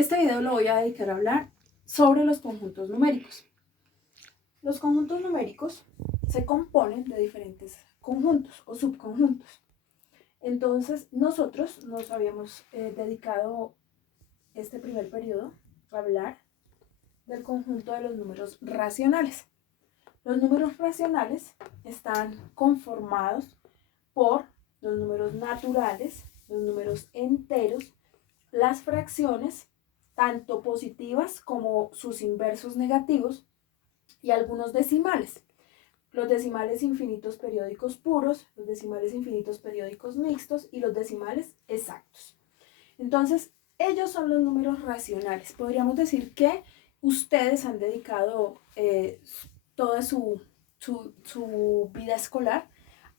Este video lo voy a dedicar a hablar sobre los conjuntos numéricos. Los conjuntos numéricos se componen de diferentes conjuntos o subconjuntos. Entonces, nosotros nos habíamos dedicado este primer periodo a hablar del conjunto de los números racionales. Los números racionales están conformados por los números naturales, los números enteros, las fracciones, tanto positivas como sus inversos negativos, y algunos decimales. Los decimales infinitos periódicos puros, los decimales infinitos periódicos mixtos y los decimales exactos. Entonces, ellos son los números racionales. Podríamos decir que ustedes han dedicado toda su vida escolar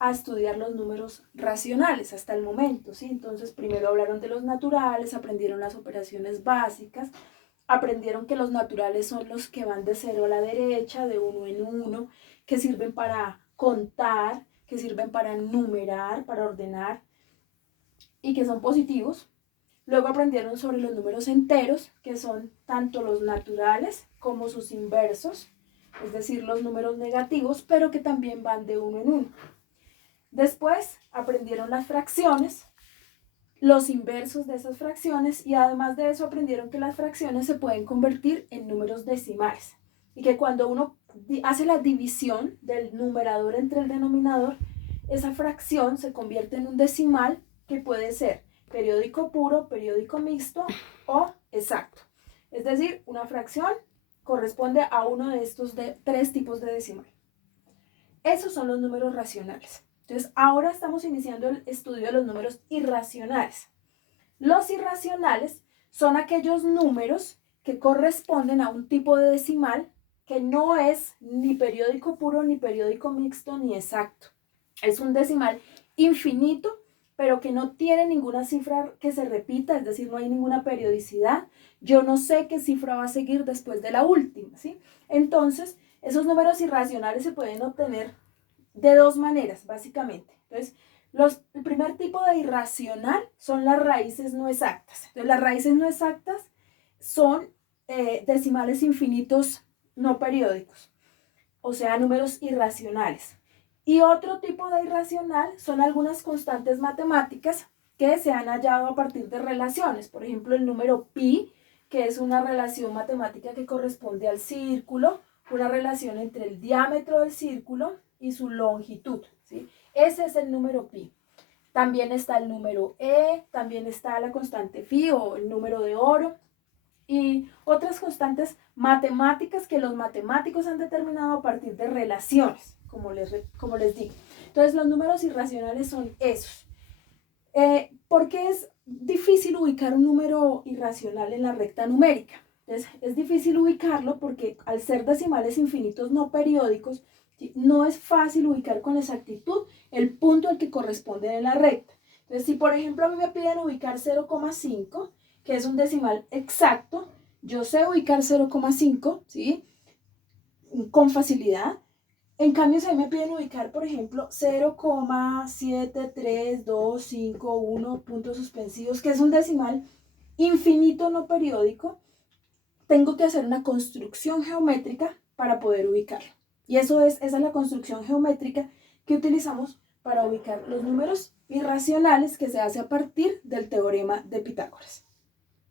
a estudiar los números racionales hasta el momento, ¿sí? Entonces, primero hablaron de los naturales, aprendieron las operaciones básicas, aprendieron que los naturales son los que van de 0 a la derecha, de 1 en 1, que sirven para contar, que sirven para numerar, para ordenar, y que son positivos. Luego aprendieron sobre los números enteros, que son tanto los naturales como sus inversos, es decir, los números negativos, pero que también van de 1 en 1. Después aprendieron las fracciones, los inversos de esas fracciones, y además de eso aprendieron que las fracciones se pueden convertir en números decimales y que cuando uno hace la división del numerador entre el denominador, esa fracción se convierte en un decimal que puede ser periódico puro, periódico mixto o exacto. Es decir, una fracción corresponde a uno de estos tres tipos de decimal. Esos son los números racionales. Entonces, ahora estamos iniciando el estudio de los números irracionales. Los irracionales son aquellos números que corresponden a un tipo de decimal que no es ni periódico puro, ni periódico mixto, ni exacto. Es un decimal infinito, pero que no tiene ninguna cifra que se repita, es decir, no hay ninguna periodicidad. Yo no sé qué cifra va a seguir después de la última, ¿sí? Entonces, esos números irracionales se pueden obtener de dos maneras, básicamente. Entonces, el primer tipo de irracional son las raíces no exactas. Entonces, las raíces no exactas son decimales infinitos no periódicos, o sea, números irracionales. Y otro tipo de irracional son algunas constantes matemáticas que se han hallado a partir de relaciones. Por ejemplo, el número pi, que es una relación matemática que corresponde al círculo, una relación entre el diámetro del círculo y su longitud, ¿sí? Ese es el número pi. También está el número e, también está la constante phi o el número de oro y otras constantes matemáticas que los matemáticos han determinado a partir de relaciones, como les digo. Entonces, los números irracionales son esos. ¿Por qué es difícil ubicar un número irracional en la recta numérica? Entonces, es difícil ubicarlo porque al ser decimales infinitos no periódicos, no es fácil ubicar con exactitud el punto al que corresponde en la recta. Entonces, si por ejemplo a mí me piden ubicar 0,5, que es un decimal exacto, yo sé ubicar 0,5, ¿sí? Con facilidad. En cambio, si a mí me piden ubicar, por ejemplo, 0,73251 puntos suspensivos, que es un decimal infinito no periódico, tengo que hacer una construcción geométrica para poder ubicarlo. Y esa es la construcción geométrica que utilizamos para ubicar los números irracionales, que se hace a partir del teorema de Pitágoras.